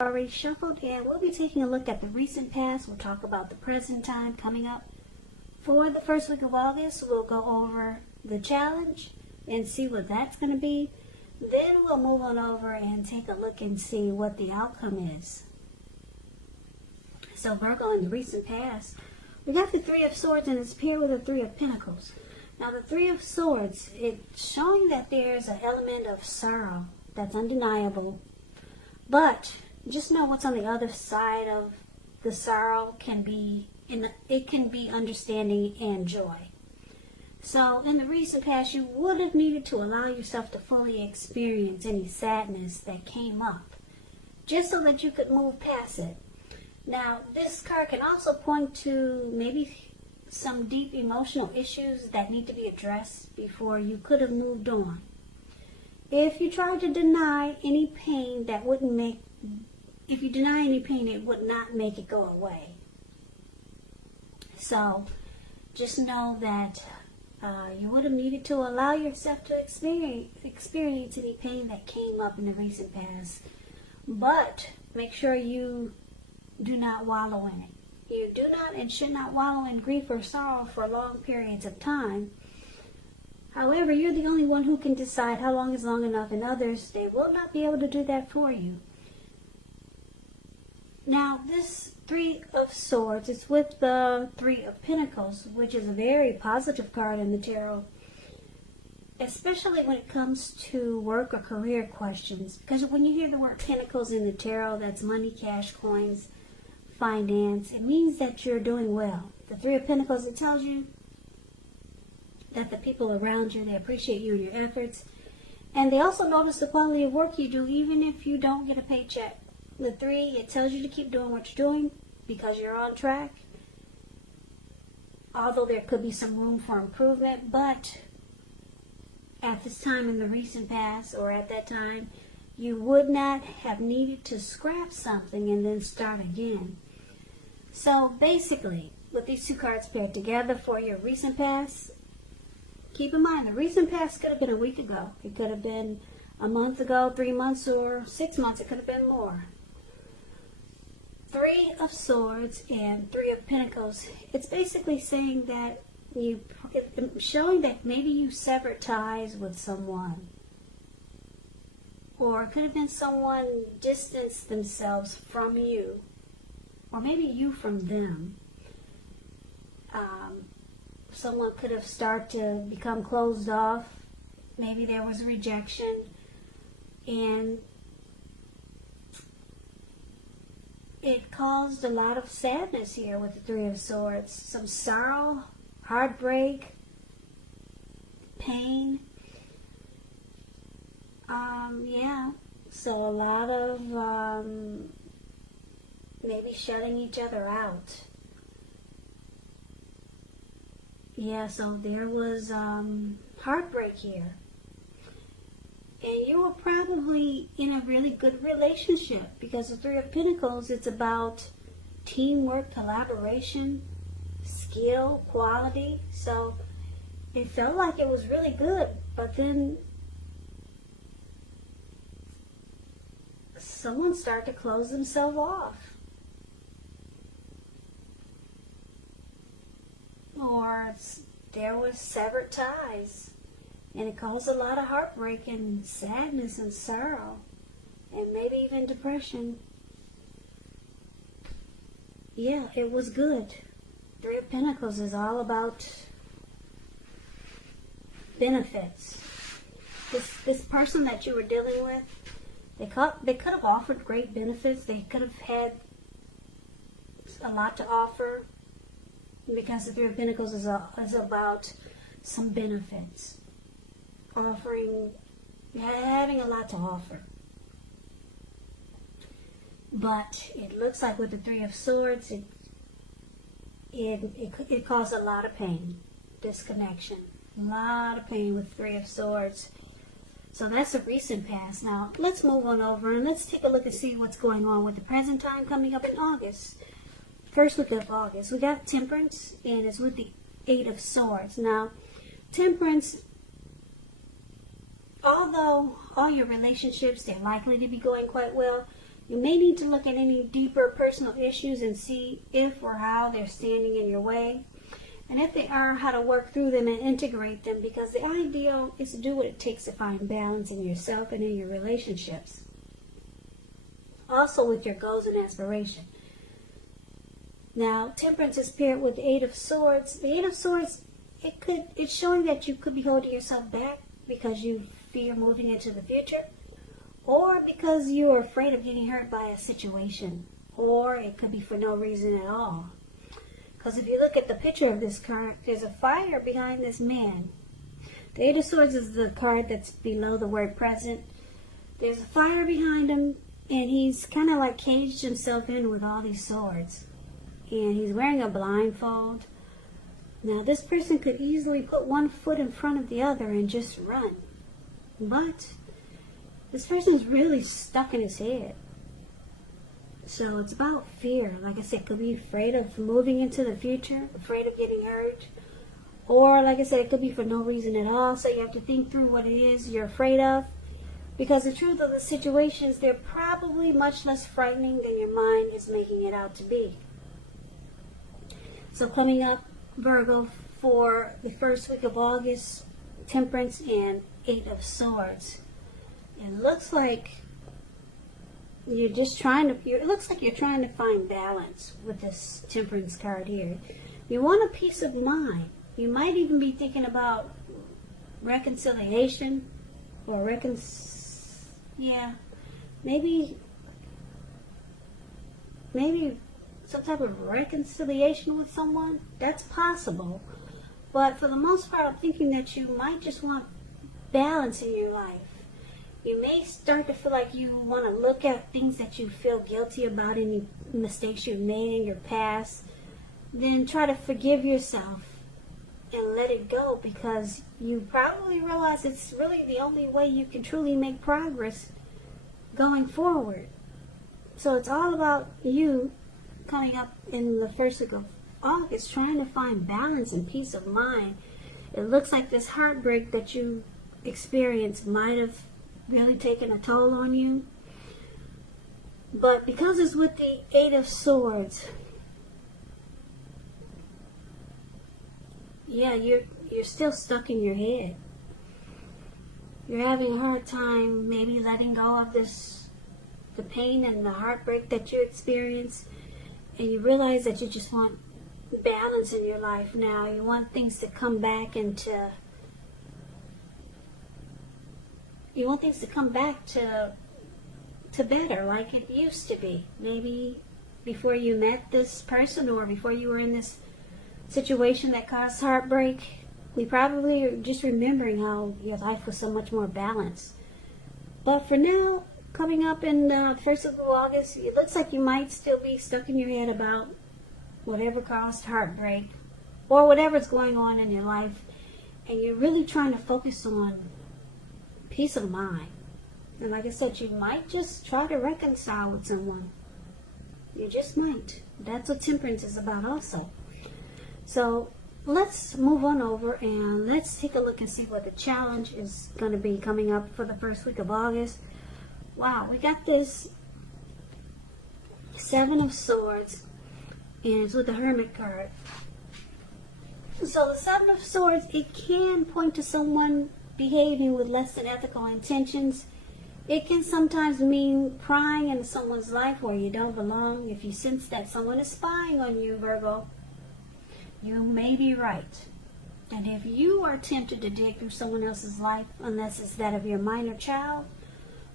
Already shuffled, and we'll be taking a look at the recent past. We'll talk about the present time coming up. For the first week of August, we'll go over the challenge and see what that's going to be. Then we'll move on over and take a look and see what the outcome is. So Virgo, in the recent past, we got the Three of Swords and it's paired with the Three of Pentacles. Now the Three of Swords, it's showing that there's an element of sorrow that's undeniable, but just know what's on the other side of the sorrow can be understanding and joy. So in the recent past, you would have needed to allow yourself to fully experience any sadness that came up, just so that you could move past it. Now, this card can also point to maybe some deep emotional issues that need to be addressed before you could have moved on. If you tried to deny any pain, it would not make it go away. So just know that you would have needed to allow yourself to experience any pain that came up in the recent past. But make sure you do not wallow in it. You do not and should not wallow in grief or sorrow for long periods of time. However, you're the only one who can decide how long is long enough, and others, they will not be able to do that for you. Now, this Three of Swords is with the Three of Pentacles, which is a very positive card in the tarot, especially when it comes to work or career questions. Because when you hear the word Pentacles in the tarot, that's money, cash, coins, finance. It means that you're doing well. The Three of Pentacles, it tells you that the people around you, they appreciate you and your efforts. And they also notice the quality of work you do, even if you don't get a paycheck. The Three, it tells you to keep doing what you're doing because you're on track. Although there could be some room for improvement, but at this time in the recent past, or at that time, you would not have needed to scrap something and then start again. So basically, with these two cards paired together for your recent past, keep in mind the recent past could have been a week ago. It could have been a month ago, 3 months, or 6 months. It could have been more. Three of Swords and Three of Pentacles. It's basically saying that showing that maybe you severed ties with someone. Or it could have been someone distanced themselves from you. Or maybe you from them. Someone could have started to become closed off. Maybe there was rejection. And it caused a lot of sadness here with the Three of Swords. Some sorrow, heartbreak, pain. So a lot of maybe shutting each other out. So there was heartbreak here. And you were probably in a really good relationship, because the Three of Pentacles, it's about teamwork, collaboration, skill, quality. So it felt like it was really good, but then someone started to close themselves off. Or there was severed ties. And it caused a lot of heartbreak and sadness and sorrow. And maybe even depression. It was good. Three of Pentacles is all about benefits. This person that you were dealing with, they could have offered great benefits. They could have had a lot to offer, because the Three of Pentacles is about some benefits. Having a lot to offer. But it looks like with the Three of Swords, it caused a lot of pain, disconnection. A lot of pain with Three of Swords. So that's a recent past. Now, let's move on over and let's take a look and see what's going on with the present time coming up in August. First week of August, we got Temperance, and it's with the Eight of Swords. Now, Temperance, although all your relationships, they're likely to be going quite well, You may need to look at any deeper personal issues and see if or how they're standing in your way. And if they are, how to work through them and integrate them, because the ideal is to do what it takes to find balance in yourself and in your relationships. Also with your goals and aspiration. Now, temperance is paired with the Eight of Swords. The Eight of Swords, it's showing that you could be holding yourself back because you fear moving into the future, or because you are afraid of getting hurt by a situation, or it could be for no reason at all. Because if you look at the picture of this card, there's a fire behind this man. The Eight of Swords is the card that's below the word present. There's a fire behind him, and he's kind of like caged himself in with all these swords. And he's wearing a blindfold. Now, this person could easily put one foot in front of the other and just run. But this person's really stuck in his head. So it's about fear. Like I said, could be afraid of moving into the future, afraid of getting hurt. Or, like I said, it could be for no reason at all. So you have to think through what it is you're afraid of. Because the truth of the situation is they're probably much less frightening than your mind is making it out to be. So coming up, Virgo, for the first week of August, Temperance and Eight of Swords. It looks like you're just trying to, it looks like you're trying to find balance with this Temperance card here. You want a peace of mind. You might even be thinking about reconciliation or maybe some type of reconciliation with someone. That's possible. But for the most part, I'm thinking that you might just want balance in your life. You may start to feel like you want to look at things that you feel guilty about, any mistakes you've made in your past, then try to forgive yourself and let it go, because you probably realize it's really the only way you can truly make progress going forward. So it's all about you coming up in the first week of August, trying to find balance and peace of mind. It looks like this heartbreak that you experienced might have really taken a toll on you. But because it's with the Eight of Swords, yeah, you're still stuck in your head. You're having a hard time maybe letting go of the pain and the heartbreak that you experienced, and you realize that you just want balance in your life now. You want things to come back to better, like it used to be. Maybe before you met this person, or before you were in this situation that caused heartbreak. We probably are just remembering how your life was so much more balanced. But for now, coming up in the first of August, it looks like you might still be stuck in your head about whatever caused heartbreak, or whatever's going on in your life, and you're really trying to focus on peace of mind. And like I said, you might just try to reconcile with someone. You just might. That's what Temperance is about also. So let's move on over and let's take a look and see what the challenge is going to be coming up for the first week of August. Wow, we got this Seven of Swords, and it's with the Hermit card. So the Seven of Swords, it can point to someone behaving with less than ethical intentions. It can sometimes mean prying into someone's life where you don't belong. If you sense that someone is spying on you, Virgo, you may be right. And if you are tempted to dig through someone else's life, unless it's that of your minor child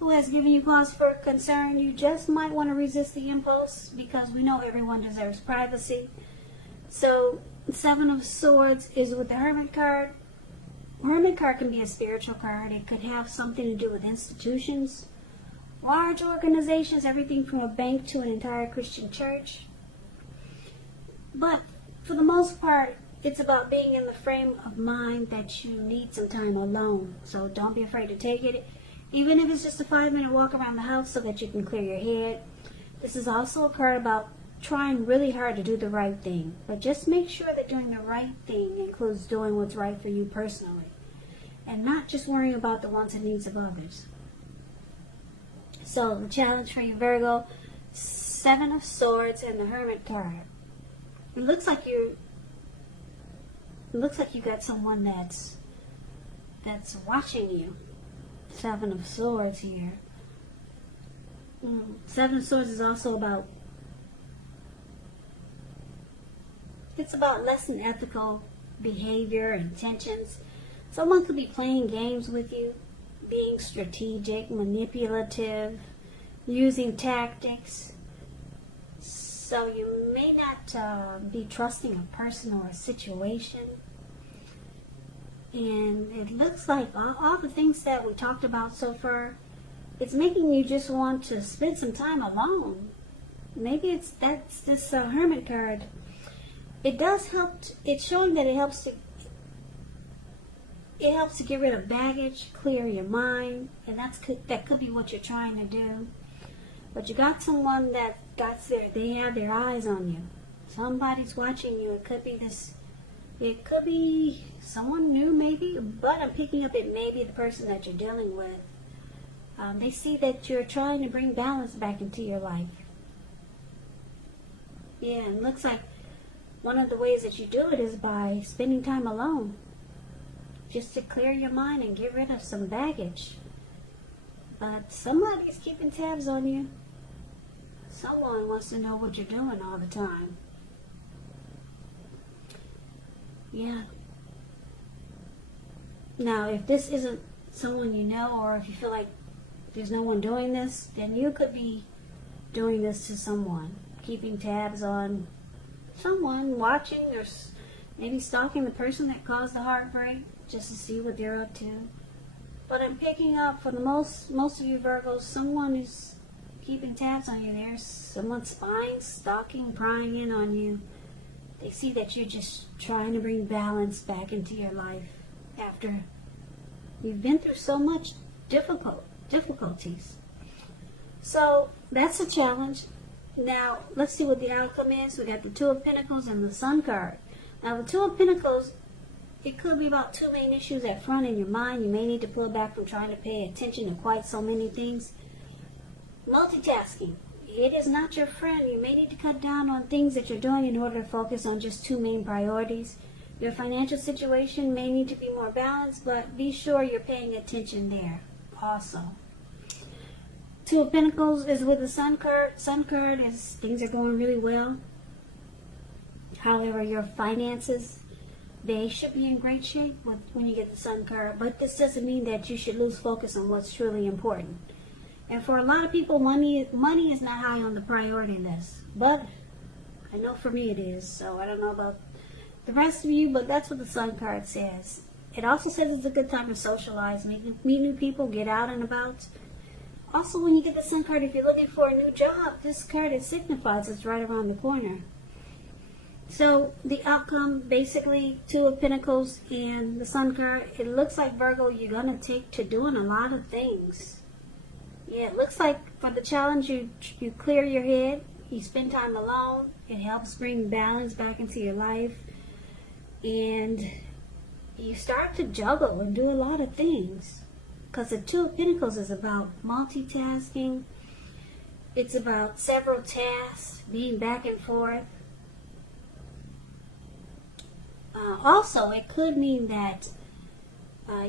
who has given you cause for concern, you just might want to resist the impulse, because we know everyone deserves privacy. So Seven of Swords is with the Hermit card. Hermit card can be a spiritual card. It could have something to do with institutions, large organizations, everything from a bank to an entire Christian church. But for the most part, it's about being in the frame of mind that you need some time alone. So don't be afraid to take it, even if it's just a 5-minute walk around the house so that you can clear your head. This is also a card about trying really hard to do the right thing. But just make sure that doing the right thing includes doing what's right for you personally, and not just worrying about the wants and needs of others. So the challenge for you, Virgo, Seven of Swords and the Hermit card. It looks like you got someone that's watching you. Seven of Swords here. Seven of Swords is also about, it's about less than ethical behavior, intentions. Someone could be playing games with you, being strategic, manipulative, using tactics. So you may not be trusting a person or a situation. And it looks like all the things that we talked about so far, it's making you just want to spend some time alone. Maybe that's this Hermit card. It does help. It's showing that it helps to get rid of baggage, clear your mind, and that could be what you're trying to do. But you got someone that they have their eyes on you. Somebody's watching you. It could be someone new maybe, but I'm picking up it may be the person that you're dealing with. They see that you're trying to bring balance back into your life. Yeah, it looks like one of the ways that you do it is by spending time alone. Just to clear your mind and get rid of some baggage. But somebody's keeping tabs on you. Someone wants to know what you're doing all the time. Yeah. Now, if this isn't someone you know, or if you feel like there's no one doing this, then you could be doing this to someone. Keeping tabs on someone, watching, or maybe stalking the person that caused the heartbreak, just to see what they're up to. But I'm picking up, for the most of you Virgos, someone is keeping tabs on you. There's someone spying, stalking, prying in on you. They see that you're just trying to bring balance back into your life after you've been through so much difficulties. So that's a challenge. Now let's see what the outcome is. We got the Two of Pentacles and the Sun card. Now the Two of Pentacles, it could be about two main issues at front in your mind. You may need to pull back from trying to pay attention to quite so many things. Multitasking. It is not your friend. You may need to cut down on things that you're doing in order to focus on just two main priorities. Your financial situation may need to be more balanced, but be sure you're paying attention there also. Two of Pentacles is with the Sun card. Sun card is things are going really well. However, your finances, they should be in great shape when you get the Sun card. But this doesn't mean that you should lose focus on what's truly important. And for a lot of people, money is not high on the priority list. But I know for me it is. So I don't know about the rest of you, but that's what the Sun card says. It also says it's a good time to socialize, meet new people, get out and about. Also, when you get the Sun card, if you're looking for a new job, this card, it signifies it's right around the corner. So the outcome, basically, Two of Pentacles and the Sun card, it looks like, Virgo, you're going to take to doing a lot of things. Yeah, it looks like for the challenge, you clear your head, you spend time alone, it helps bring balance back into your life, and you start to juggle and do a lot of things. Because the Two of Pentacles is about multitasking, it's about several tasks, being back and forth. Also, it could mean that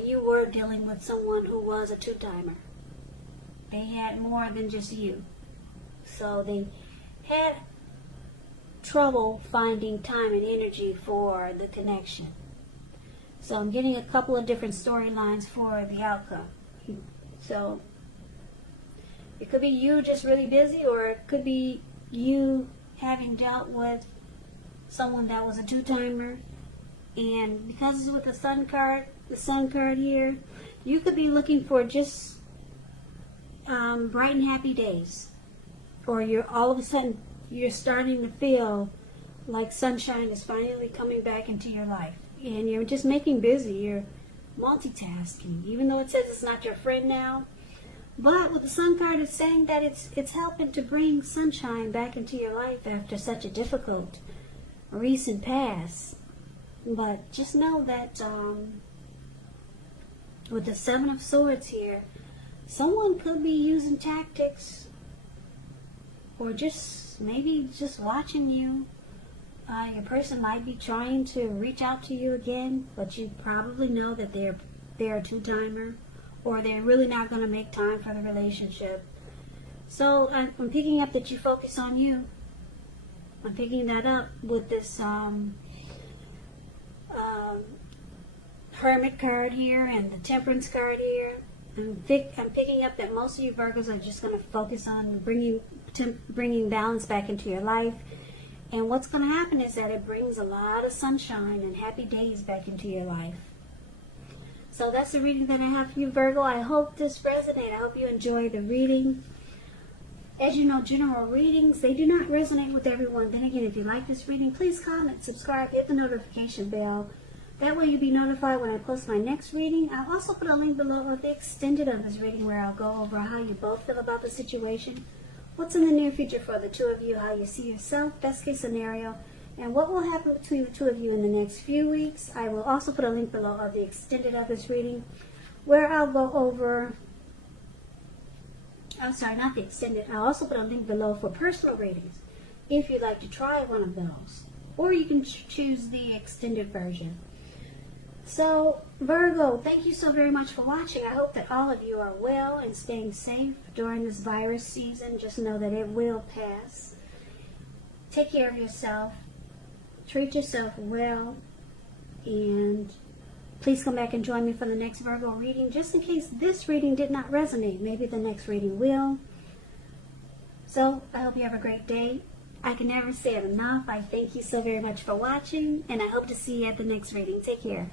you were dealing with someone who was a two-timer. They had more than just you. So they had trouble finding time and energy for the connection. So I'm getting a couple of different storylines for the outcome. So it could be you just really busy, or it could be you having dealt with someone that was a two-timer. And because it's with the Sun card here, you could be looking for just bright and happy days, or all of a sudden you're starting to feel like sunshine is finally coming back into your life, and you're just making busy. You're multitasking, even though it says it's not your friend now. But with the Sun card, it's saying that it's helping to bring sunshine back into your life after such a difficult recent past. But just know that with the Seven of Swords here, someone could be using tactics, or just maybe just watching you. Your person might be trying to reach out to you again, but you probably know that they're a two-timer, or they're really not going to make time for the relationship. So I'm picking up that you focus on you. I'm picking that up with this Hermit card here and the Temperance card here. I'm picking up that most of you Virgos are just going to focus on bringing balance back into your life. And what's going to happen is that it brings a lot of sunshine and happy days back into your life. So that's the reading that I have for you, Virgo. I hope this resonates. I hope you enjoy the reading. As you know, general readings, they do not resonate with everyone. Then again, if you like this reading, please comment, subscribe, hit the notification bell. That way you'll be notified when I post my next reading. I'll also put a link below of the extended of this reading where I'll go over how you both feel about the situation, what's in the near future for the two of you, how you see yourself, best case scenario, and what will happen between the two of you in the next few weeks. I will also put a link below of the extended of this reading where I'll go over, oh sorry, not the extended, I'll also put a link below for personal readings if you'd like to try one of those. Or you can choose the extended version. So, Virgo, thank you so very much for watching. I hope that all of you are well and staying safe during this virus season. Just know that it will pass. Take care of yourself. Treat yourself well. And please come back and join me for the next Virgo reading. Just in case this reading did not resonate, maybe the next reading will. So, I hope you have a great day. I can never say it enough. I thank you so very much for watching. And I hope to see you at the next reading. Take care.